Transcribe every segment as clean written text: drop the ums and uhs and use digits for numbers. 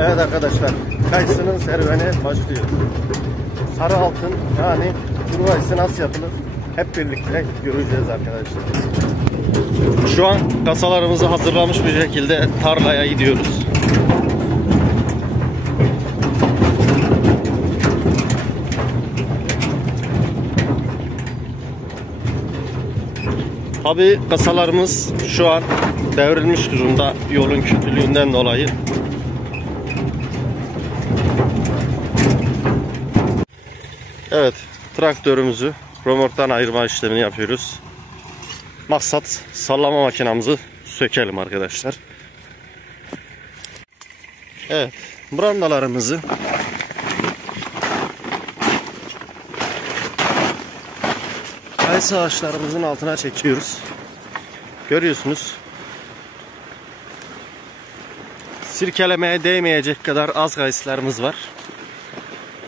Evet arkadaşlar, kayısının serüveni başlıyor. Sarı altın, yani çurvayısı nasıl yapılır hep birlikte göreceğiz arkadaşlar. Şu an kasalarımızı hazırlamış bir şekilde tarlaya gidiyoruz. Tabi kasalarımız şu an devrilmiş durumda yolun kötülüğünden dolayı. Evet, traktörümüzü römorktan ayırma işlemini yapıyoruz. Maksat sallama makinamızı sökelim arkadaşlar. Evet, brandalarımızı kayısı ağaçlarımızın altına çekiyoruz. Görüyorsunuz. Sirkelemeye değmeyecek kadar az kayısılarımız var.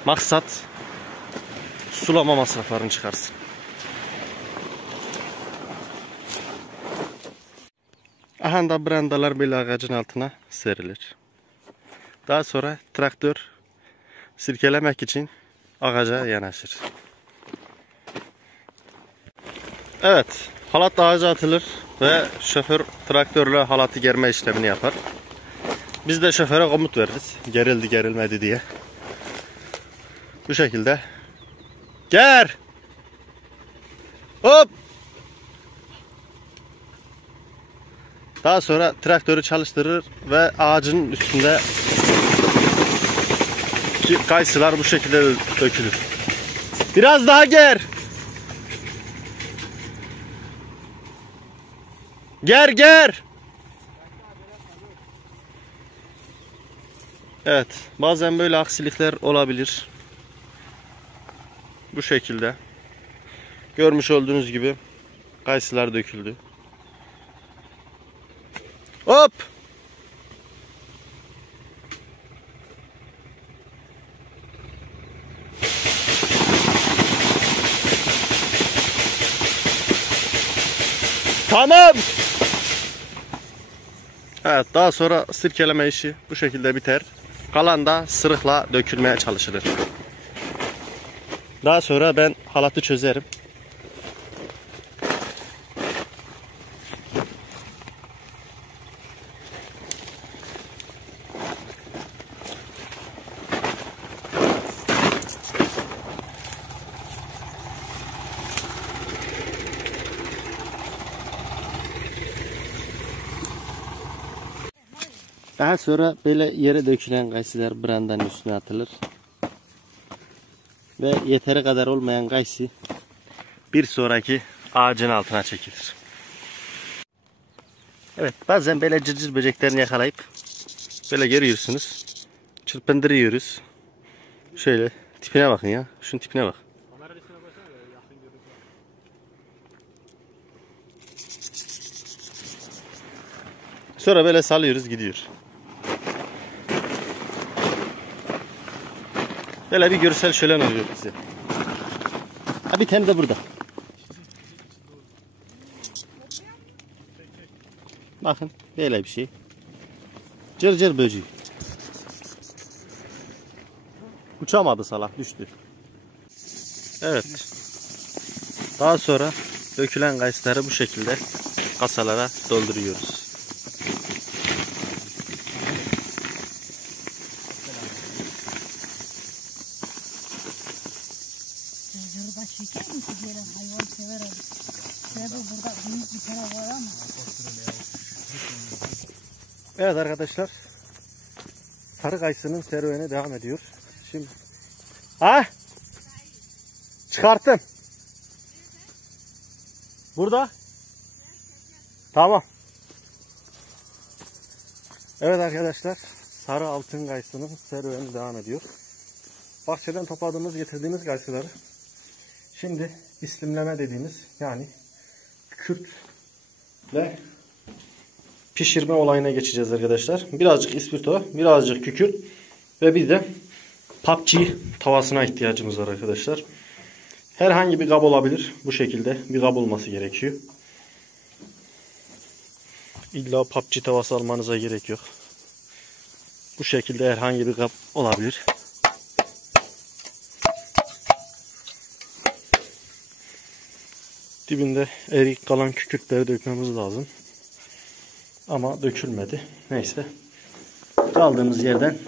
Maksat sulama masraflarını çıkarsın. Aha da brandalar böyle ağacın altına serilir. Daha sonra traktör sirkelemek için ağaca yanaşır. Evet, halat ağaca atılır ve şoför traktörle halatı germe işlemini yapar. Biz de şoföre komut veririz. Gerildi gerilmedi diye. Bu şekilde. Ger! Hop! Daha sonra traktörü çalıştırır ve ağacın üstünde kayısılar bu şekilde dökülür. Biraz daha ger! Ger ger! Evet, bazen böyle aksilikler olabilir. Bu şekilde. Görmüş olduğunuz gibi kayısılar döküldü. Hop! Tamam! Evet, daha sonra sirkeleme işi bu şekilde biter. Kalan da sırıkla dökülmeye çalışılır. Daha sonra ben halatı çözerim. Daha sonra böyle yere dökülen kayısılar brandanın üstüne atılır. Ve yeteri kadar olmayan kayısı bir sonraki ağacın altına çekilir. Evet, bazen böyle cırcır böceklerini yakalayıp böyle görüyorsunuz. Çırpındırıyoruz. Şöyle tipine bakın ya. Şunun tipine bak. Sonra böyle salıyoruz, gidiyor. Böyle bir görsel şölen oluyor bize. Ha, bir tane de burada. Bakın böyle bir şey. Cırcır böceği. Uçamadı salak, düştü. Evet. Daha sonra dökülen kayısıları bu şekilde kasalara dolduruyoruz. Evet arkadaşlar, sarı kayısının serüveni devam ediyor. Şimdi çıkarttım. Burada. Tamam. Evet arkadaşlar, sarı altın kayısının serüveni devam ediyor. Bahçeden topladığımız, getirdiğimiz kayısıları şimdi islimleme dediğimiz, yani kürtle pişirme olayına geçeceğiz arkadaşlar. Birazcık ispirto, birazcık kükürt ve bir de PUBG tavasına ihtiyacımız var arkadaşlar. Herhangi bir kap olabilir. Bu şekilde bir kap olması gerekiyor. İlla PUBG tavası almanıza gerek yok. Bu şekilde herhangi bir kap olabilir. Dibinde erik kalan kükürtleri dökmemiz lazım. Ama dökülmedi. Neyse. Kaldığımız yerden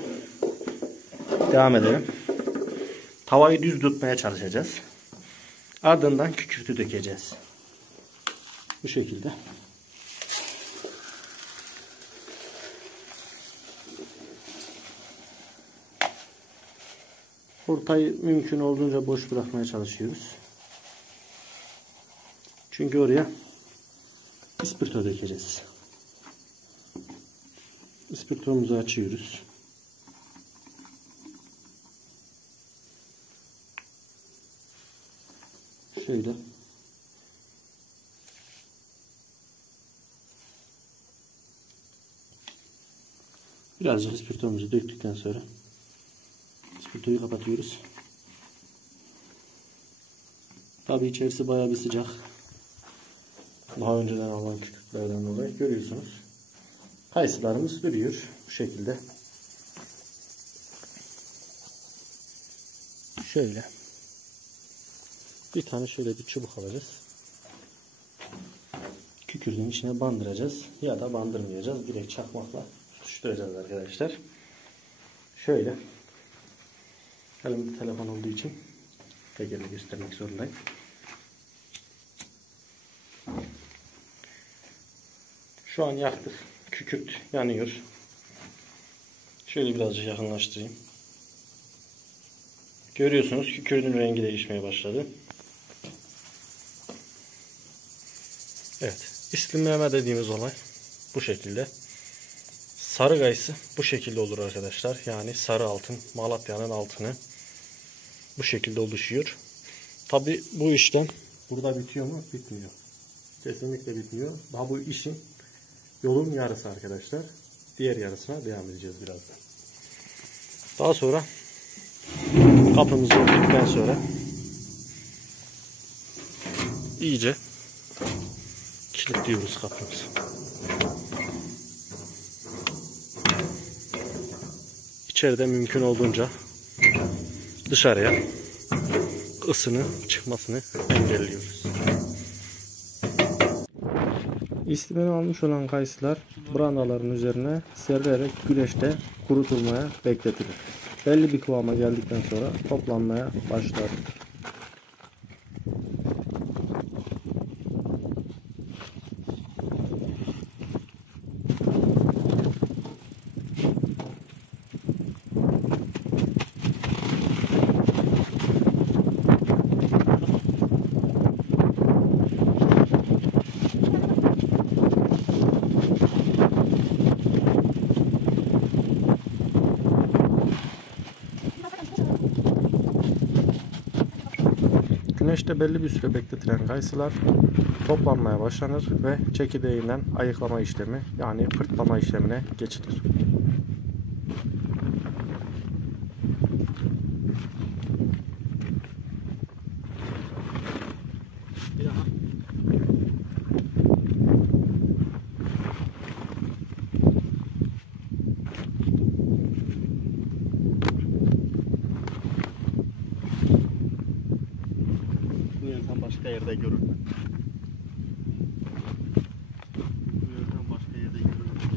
devam edelim. Tavayı düz tutmaya çalışacağız. Ardından kükürtü dökeceğiz. Bu şekilde. Ortayı mümkün olduğunca boş bırakmaya çalışıyoruz. Çünkü oraya ispirto dökeceğiz. İspirtomuzu açıyoruz. Şöyle. Birazcık ispirtomuzu döktükten sonra ispirtoyu kapatıyoruz. Tabi içerisi bayağı bir sıcak. Daha önceden alınan kükürtlerden dolayı görüyorsunuz. Kayısılarımız duruyor bu şekilde. Şöyle. Bir tane şöyle bir çubuk alacağız. Kükürdün içine bandıracağız ya da bandırmayacağız. Direkt çakmakla tutuşturacağız arkadaşlar. Şöyle. Elimde telefon olduğu için tekerle göstermek zorundayım. Şu an yaktık. Kükürt yanıyor. Şöyle birazcık yakınlaştırayım. Görüyorsunuz kükürdün rengi değişmeye başladı. Evet. İslimleme dediğimiz olay bu şekilde. Sarı kayısı bu şekilde olur arkadaşlar. Yani sarı altın, Malatya'nın altını bu şekilde oluşuyor. Tabi bu işlem burada bitiyor mu? Bitmiyor. Kesinlikle bitmiyor. Daha bu işin yolun yarısı arkadaşlar. Diğer yarısına devam edeceğiz birazdan. Daha sonra kapımızı örttükten sonra iyice kilitliyoruz kapımızı. İçeride mümkün olduğunca dışarıya ısının çıkmasını engelliyoruz. İslimini almış olan kayısılar brandaların üzerine serilerek güneşte kurutulmaya bekletilir. Belli bir kıvama geldikten sonra toplanmaya başlar. Güneşte belli bir süre bekletilen kayısılar toplanmaya başlanır ve çekirdeğinden ayıklama işlemi yani fırtlama işlemine geçilir. Başka yerde görülmez. Bu yöntem başka yerde görülmez.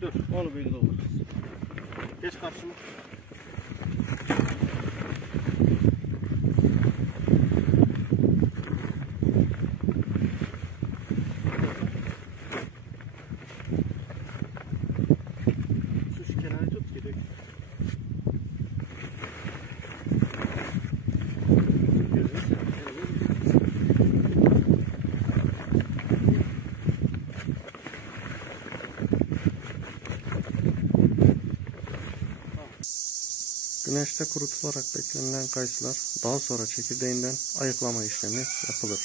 Dur, onu böyle doldururuz. Geç karşıma. Şu kenarı tut ki dök. Güneşte kurutularak beklenilen kayısılar daha sonra çekirdeğinden ayıklama işlemi yapılır.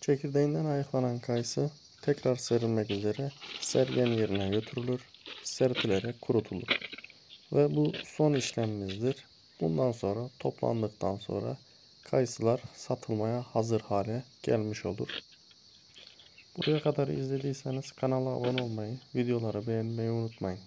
Çekirdeğinden ayıklanan kayısı tekrar serilmek üzere sergen yerine götürülür, serpilerek kurutulur. Ve bu son işlemimizdir. Bundan sonra toplandıktan sonra kayısılar satılmaya hazır hale gelmiş olur. Buraya kadar izlediyseniz kanala abone olmayı, videoları beğenmeyi unutmayın.